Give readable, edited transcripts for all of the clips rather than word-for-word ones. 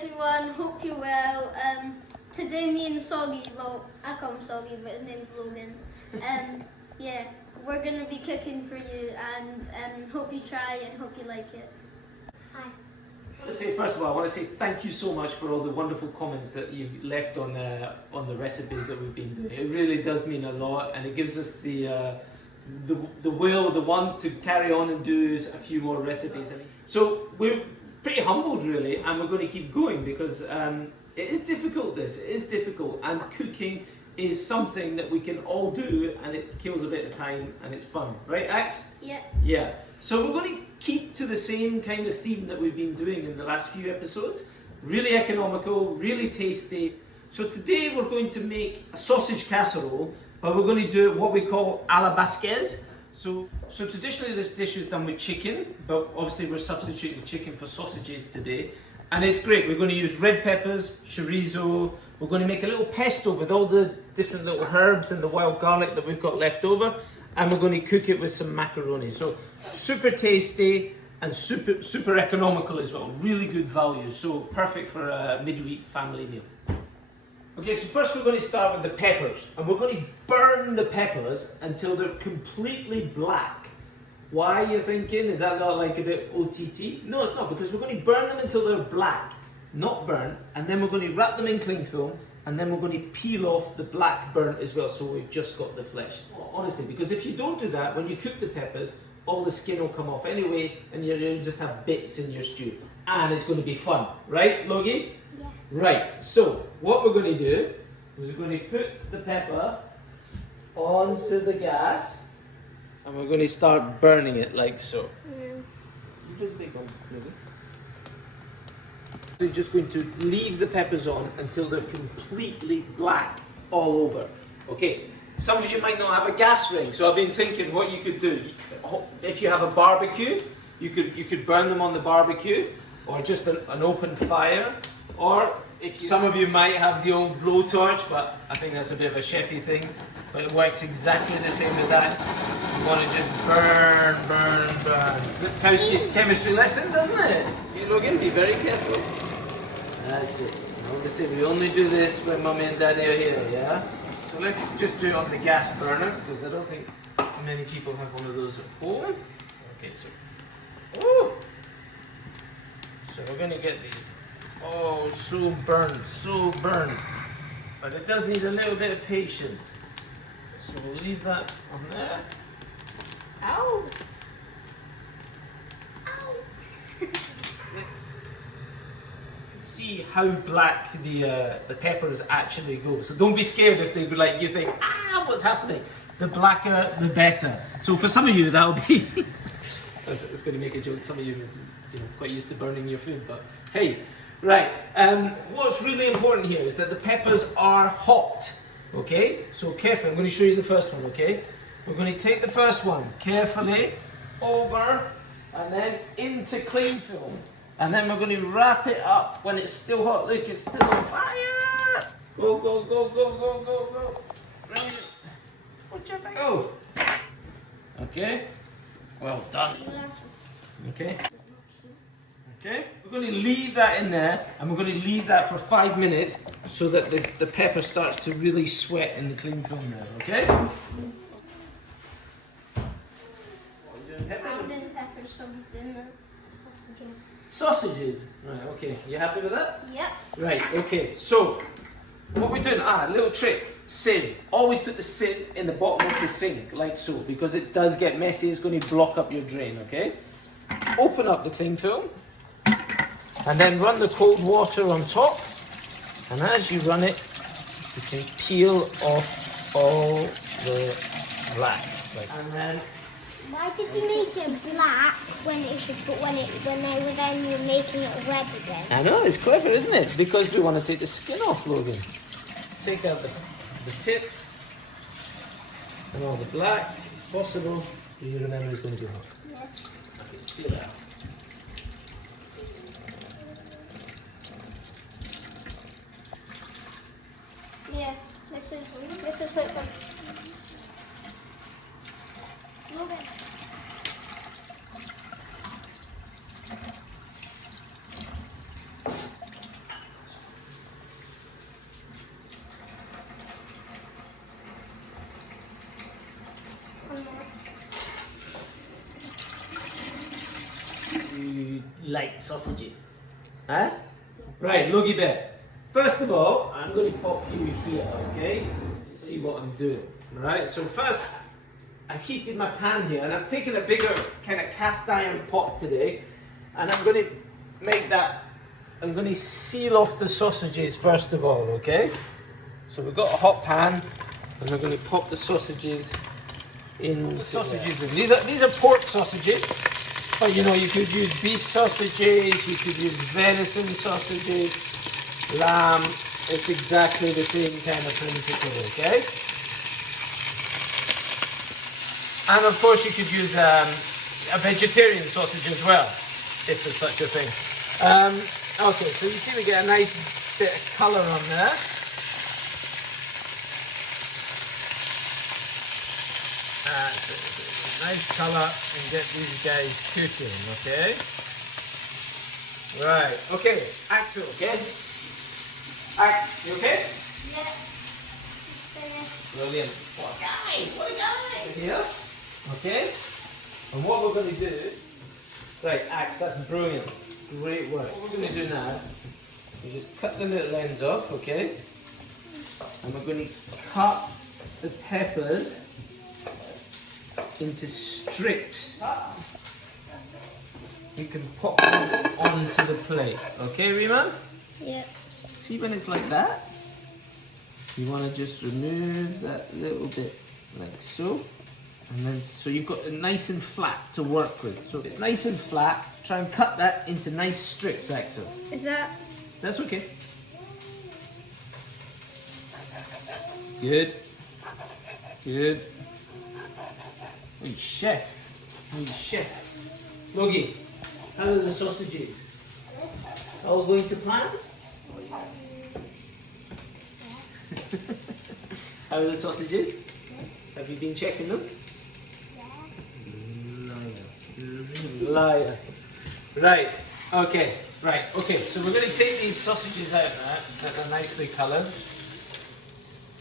everyone, hope you're well. Today me and Soggy, well I call him Soggy but his name's Logan. Yeah, we're going to be cooking for you and hope you try and hope you like it. Hi. I want to say, first of all, I want to say thank you so much for all the wonderful comments that you've left on the recipes that we've been doing. It really does mean a lot, and it gives us the will, the want to carry on and do a few more recipes. So we're pretty humbled, really, and we're going to keep going because it is difficult. It is difficult, and cooking is something that we can all do, and it kills a bit of time and it's fun, right, Ax? Yeah. Yeah. So we're going to keep to the same kind of theme that we've been doing in the last few episodes. Really economical, really tasty. So today we're going to make a sausage casserole, but we're going to do it what we call a la basquez. So traditionally this dish is done with chicken, but obviously we're substituting chicken for sausages today. And it's great. We're going to use red peppers, chorizo. We're going to make a little pesto with all the different little herbs and the wild garlic that we've got left over. And we're going to cook it with some macaroni. So super tasty and super economical as well. Really good value. So perfect for a midweek family meal. Okay, so first we're going to start with the peppers. And we're going to burn the peppers until they're completely black. Why, you're thinking? Is that not like a bit OTT? No, it's not, because we're going to burn them until they're black, not burnt. And then we're going to wrap them in cling film. And then we're going to peel off the black burnt as well, so we've just got the flesh. Honestly, because if you don't do that, when you cook the peppers, all the skin will come off anyway, and you'll just have bits in your stew. And it's going to be fun, right, Logie? Yeah. Right, so what we're going to do is we're going to put the pepper onto the gas, and we're going to start burning it like so. You do the big one, Logie. We're just going to leave the peppers on until they're completely black all over. Okay, some of you might not have a gas ring, so I've been thinking what you could do. If you have a barbecue, you could burn them on the barbecue, or just an open fire, or if some of you might have the old blowtorch, but I think that's a bit of a chefy thing, but it works exactly the same with that. You want to just burn, burn, burn. It's chemistry lesson, doesn't it? You Logan, be very careful. That's it. Obviously, we only do this when Mummy and Daddy are here, yeah? So let's just do it on the gas burner, because I don't think many people have one of those at home. Okay, so... Ooh! So we're going to get these. Oh, so burned, so burned. But it does need a little bit of patience. So we'll leave that on there. Ow! See how black the peppers actually go. So don't be scared if they be like, you think, what's happening? The blacker, the better. So for some of you, that'll be... it's going to make a joke. Some of you are quite used to burning your food, but hey, right. What's really important here is that the peppers are hot. Okay, so carefully. I'm going to show you the first one. Okay, we're going to take the first one carefully over and then into cling film. And then we're going to wrap it up when it's still hot. Look, it's still on fire. Go, go, go, go, go, go, go. Right. Go. Okay. Well done. Okay. Okay. We're going to leave that in there, and we're going to leave that for 5 minutes so that the pepper starts to really sweat in the cling film there. Okay. Peppers, Soggy's dinner. Sausages. Right, okay. You happy with that? Yep. Right, okay. So, what we're doing, little trick. Sieve. Always put the sieve in the bottom of the sink, like so, because it does get messy. It's going to block up your drain, okay? Open up the cling film, and then run the cold water on top. And as you run it, you can peel off all the black. And then... Why did you make it black when they were then making it red again? I know, it's clever, isn't it? Because we want to take the skin off, Logan. Take out the pips and all the black, if possible. Do you remember it's going to be hot? Yes. Okay, see you now. Yeah, this is what Logan. like sausages? Huh? Right, looky there. First of all, I'm going to pop you here, okay? See what I'm doing. Right, so first, I've heated my pan here and I've taken a bigger kind of cast iron pot today, and I'm going to make that, I'm going to seal off the sausages first of all, okay? So we've got a hot pan and we're going to pop the sausages in. These are pork sausages, but you know, you could use beef sausages, you could use venison sausages, lamb. It's exactly the same kind of principle, okay? And of course you could use a vegetarian sausage as well, if there's such a thing. Okay, so you see we get a nice bit of colour on there. Nice colour, and get these guys cooking, okay? Right, okay, Axel, okay? Ax, you okay? Yeah. Brilliant. What a guy! What a guy! Yeah? Okay? And what we're going to do... Right, Ax, that's brilliant. Great work. What we're going to do now, is just cut the little ends off, okay? And we're going to cut the peppers into strips. You can pop them onto the plate. Okay, Rima? Yeah. See when it's like that? You want to just remove that little bit like so. And then, so you've got it nice and flat to work with. So if it's nice and flat, try and cut that into nice strips, Axel. Is that? That's okay. Good. Good. Hey, chef. Hey, chef. Logie, how are the sausages? All going to plan? How are the sausages? Have you been checking them? Liar. Liar. Right. Okay. Right. Okay. So we're going to take these sausages out now that are nicely coloured.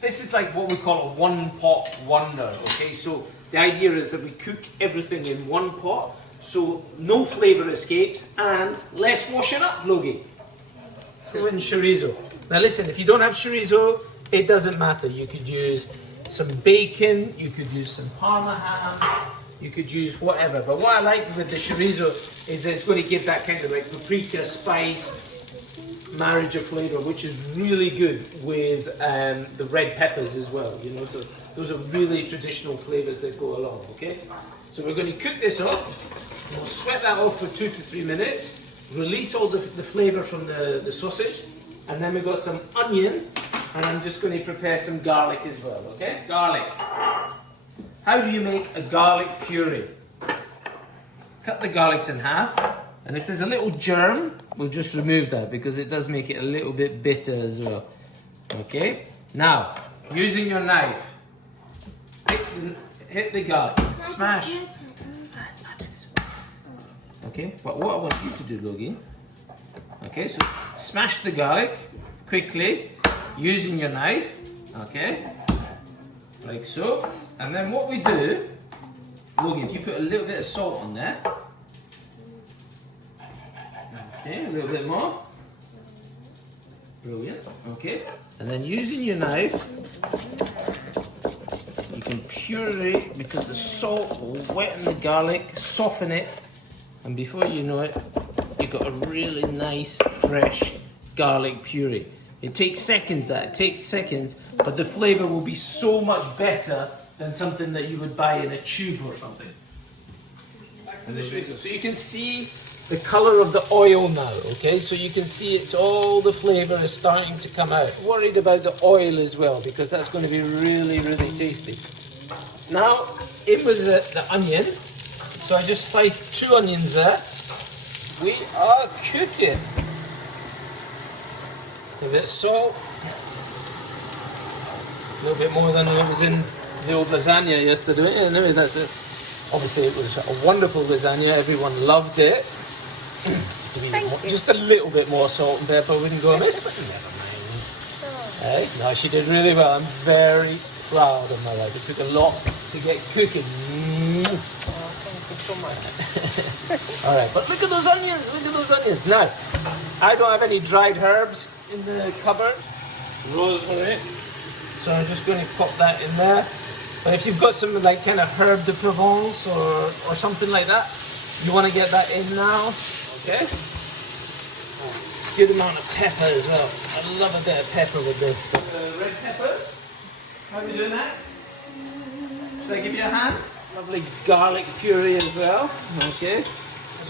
This is like what we call a one-pot wonder. Okay. So the idea is that we cook everything in one pot, so no flavour escapes and less washing up, Logie. Throw in chorizo. Now listen, if you don't have chorizo, it doesn't matter. You could use some bacon, you could use some parma ham, you could use whatever. But what I like with the chorizo is that it's going to give that kind of like paprika spice marriage of flavour, which is really good with the red peppers as well. You know, so those are really traditional flavours that go along. Okay, so we're going to cook this up. We'll sweat that off for 2 to 3 minutes. Release all the flavour from the sausage, and then we've got some onion. And I'm just going to prepare some garlic as well, okay? Garlic. How do you make a garlic puree? Cut the garlics in half, and if there's a little germ, we'll just remove that because it does make it a little bit bitter as well. Okay? Now, using your knife, hit the garlic, smash. Okay, but what I want you to do, Logie, okay, so smash the garlic quickly. Using your knife, okay, like so. And then what we do, Logan, if you put a little bit of salt on there, okay, a little bit more, brilliant, okay. And then using your knife, you can puree because the salt will weten the garlic, soften it, and before you know it, you've got a really nice, fresh garlic puree. It takes seconds, but the flavour will be so much better than something that you would buy in a tube or something. And so you can see the colour of the oil now, okay? So you can see it's all the flavour is starting to come out. Worried about the oil as well, because that's going to be really, really tasty. Now, in with the onion. So I just sliced 2 onions there. We are cooking. A bit of salt, a little bit more than it was in the old lasagna yesterday. Anyway, that's it. Obviously, it was a wonderful lasagna. Everyone loved it. Just a little bit more salt and pepper wouldn't go amiss, but never mind. Hey, no, she did really well. I'm very proud of my wife. It took a lot to get cooking. from my hand. All right, but look at those onions. Look at those onions. Now, I don't have any dried herbs in the cupboard. Rosemary. So I'm just going to pop that in there. But if you've got some like kind of herb de Provence or something like that, you want to get that in now. Okay. Good amount of pepper as well. I love a bit of pepper with this. Red peppers. How are we doing that? Should I give you a hand? Lovely garlic puree as well. Okay.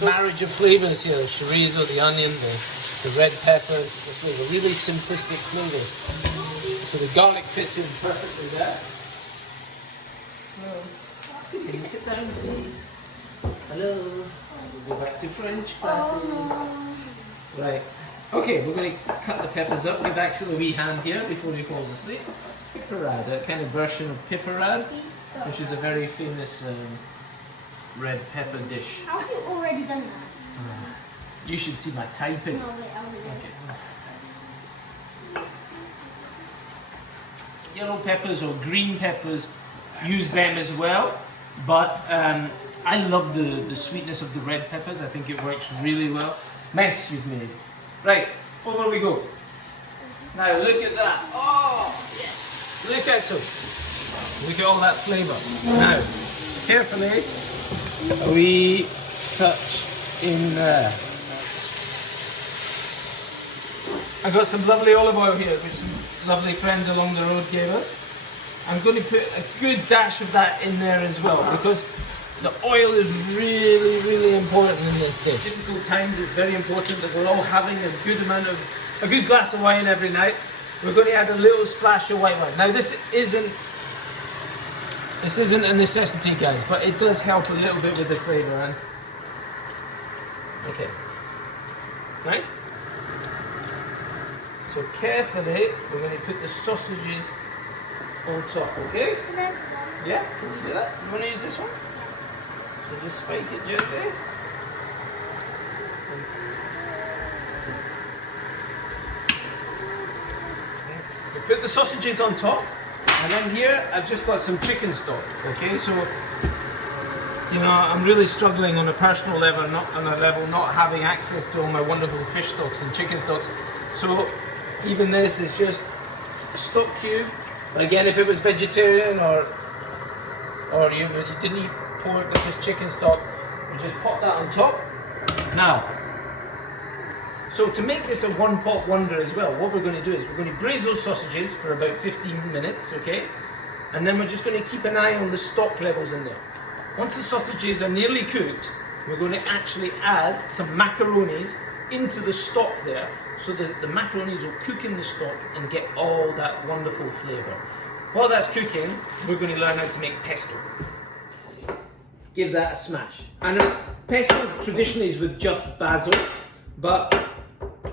Marriage of flavors here. The chorizo, the onion, the red peppers, the flavor. Really simplistic flavor. So the garlic fits in perfectly there. Hello. Can you sit down, please? Hello. We'll go back to French classes. Right. Okay, we're going to cut the peppers up. Give Axel a wee hand here before he falls asleep. Pipperad, a kind of version of pipperad, which is a very famous red pepper dish. How have you already done that? You should see my typing. No, wait, I'll do this. Yellow peppers or green peppers, use them as well. But I love the sweetness of the red peppers. I think it works really well. Mess you've made. Right, over we go. Now look at that. Oh, yes. Look at it. Look at all that flavour. Now, carefully, a wee touch in there. I got some lovely olive oil here, which some lovely friends along the road gave us. I'm going to put a good dash of that in there as well, because the oil is really, really important in this dish. Difficult times, it's very important that we're all having a good glass of wine every night. We're going to add a little splash of white wine. Now this isn't a necessity, guys, but it does help a little bit with the flavour. Okay, nice. So carefully, we're going to put the sausages on top. Okay? Yeah, can you do that? You want to use this one? So just spike it gently. We put the sausages on top, and then here I've just got some chicken stock. Okay, so you know I'm really struggling on a personal level, not having access to all my wonderful fish stocks and chicken stocks. So even this is just a stock cube. But again, if it was vegetarian or you didn't eat pork, this is chicken stock, you just pop that on top. Now, so to make this a one-pot wonder as well, what we're going to do is we're going to braise those sausages for about 15 minutes, okay? And then we're just going to keep an eye on the stock levels in there. Once the sausages are nearly cooked, we're going to actually add some macaronis into the stock there, so that the macaronis will cook in the stock and get all that wonderful flavour. While that's cooking, we're going to learn how to make pesto. Give that a smash. And pesto traditionally is with just basil, but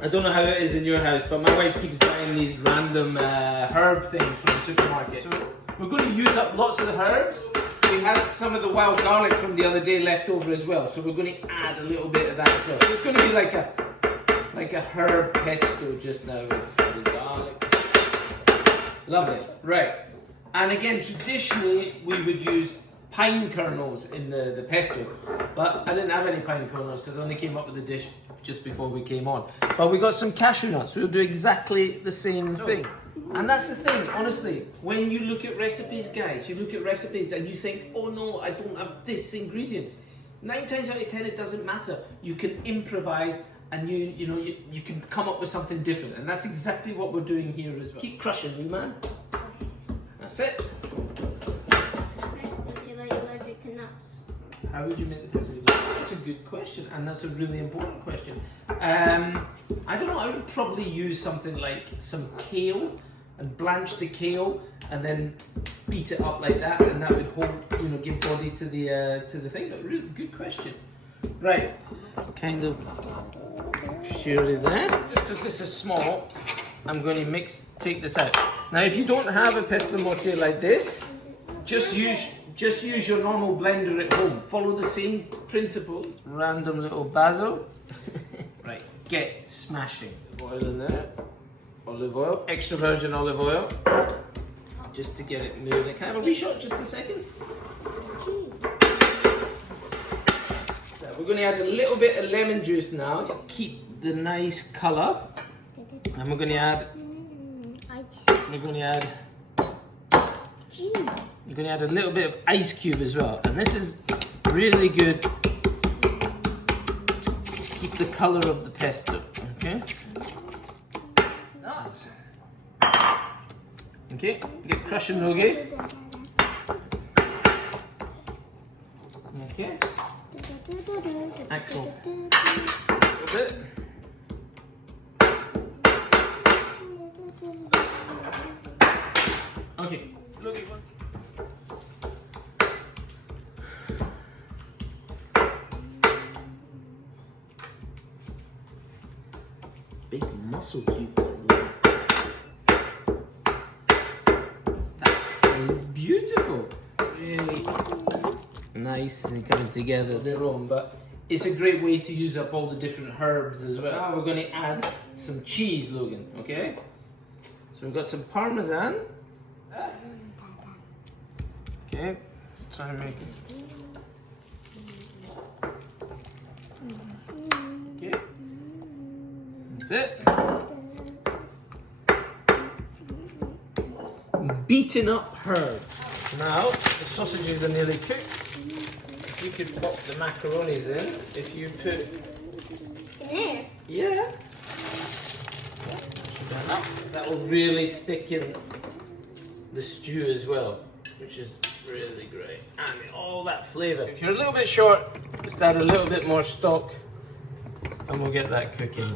I don't know how it is in your house, but my wife keeps buying these random herb things from the supermarket. So we're going to use up lots of the herbs. We had some of the wild garlic from the other day left over as well, so we're going to add a little bit of that as well. So it's going to be like a herb pesto just now with the garlic. Lovely. Right. And again, traditionally we would use pine kernels in the pesto, but I didn't have any pine kernels because I only came up with the dish just before we came on. But we got some cashew nuts. We'll do exactly the same thing. And that's the thing, honestly, when you look at recipes, guys, you look at recipes and you think, oh no, I don't have this ingredient. 9 times out of 10 it doesn't matter. You can improvise and you can come up with something different. And that's exactly what we're doing here as well. Keep crushing, you man. That's it. How would you make the pesto? That's a good question, and that's a really important question. I don't know, I would probably use something like some kale and blanch the kale and then beat it up like that, and that would hold, give body to the thing. But really good question. Right, kind of puree there. Just because this is small, I'm going to take this out. Now, if you don't have a pesto mozzarella like this, just use your normal blender at home. Follow the same principle. Random little basil. Right, get smashing. Oil in there. Olive oil, extra virgin olive oil. Just to get it moving. Can I have a wee shot just a second? we're going to add a little bit of lemon juice now to keep the nice colour. And we're going to add, we're going to add, you're going to add a little bit of ice cube as well. And this is really good to keep the colour of the pesto. Okay. Nice. Okay, get crushing Rogie. Okay. Excellent. A little bit. Okay. Look at one. Big muscle cube. That is beautiful. Really nice and coming together their own, but it's a great way to use up all the different herbs as well. Now we're going to add some cheese, Logan, okay? So we've got some Parmesan. Okay, let's try and make it. Okay, that's it. Beaten up herbs. Now, the sausages are nearly cooked. If you could pop the macaronis in, if you put... In there? Yeah. That will really thicken the stew as well, which is really great. And all that flavour. If you're a little bit short, just add a little bit more stock and we'll get that cooking.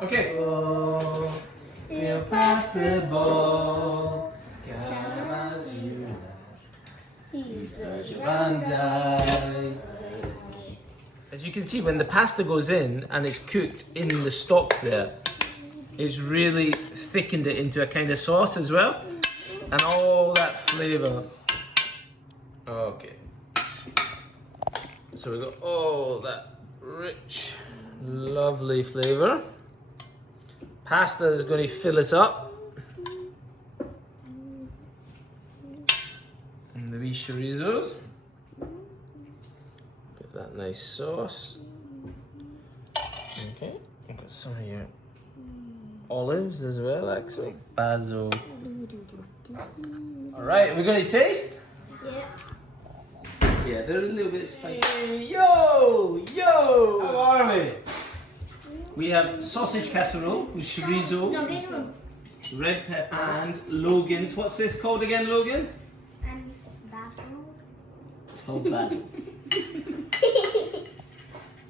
Okay. Oh, we'll pass the ball. As you can see, when the pasta goes in and it's cooked in the stock there, it's really thickened it into a kind of sauce as well. And all that flavour. Okay. So we've got all that rich, lovely flavour. Pasta is going to fill us up. And the wee chorizos. Get that nice sauce. Okay, I've got some of your olives as well, actually. Basil. Alright, we're going to taste? Yeah. Yeah, they're a little bit spicy. Yo! Yo! How are we? We have sausage casserole with chorizo, No, get one. red pepper, and Logan's. What's this called again, Logan? Basil. It's called basil. It's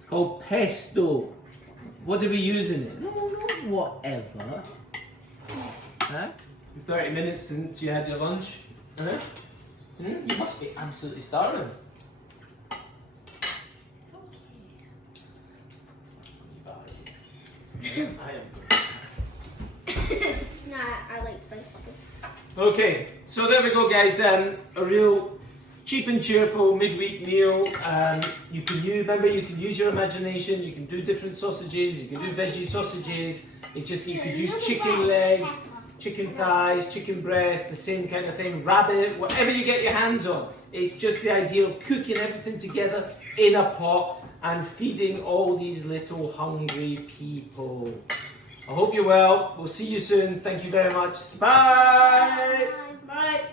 called pesto. What do we use in it? No, whatever. Huh? 30 minutes since you had your lunch. Huh? You must be absolutely starving. I am. Nah, I like spicy. Okay, so there we go, guys. A real cheap and cheerful midweek meal. You can use your imagination. You can do different sausages. You can do veggie sausages. You could use chicken legs, chicken thighs, chicken breast, the same kind of thing. Rabbit, whatever you get your hands on. It's just the idea of cooking everything together in a pot and feeding all these little hungry people. I hope you're well. We'll see you soon. Thank you very much. Bye. Bye.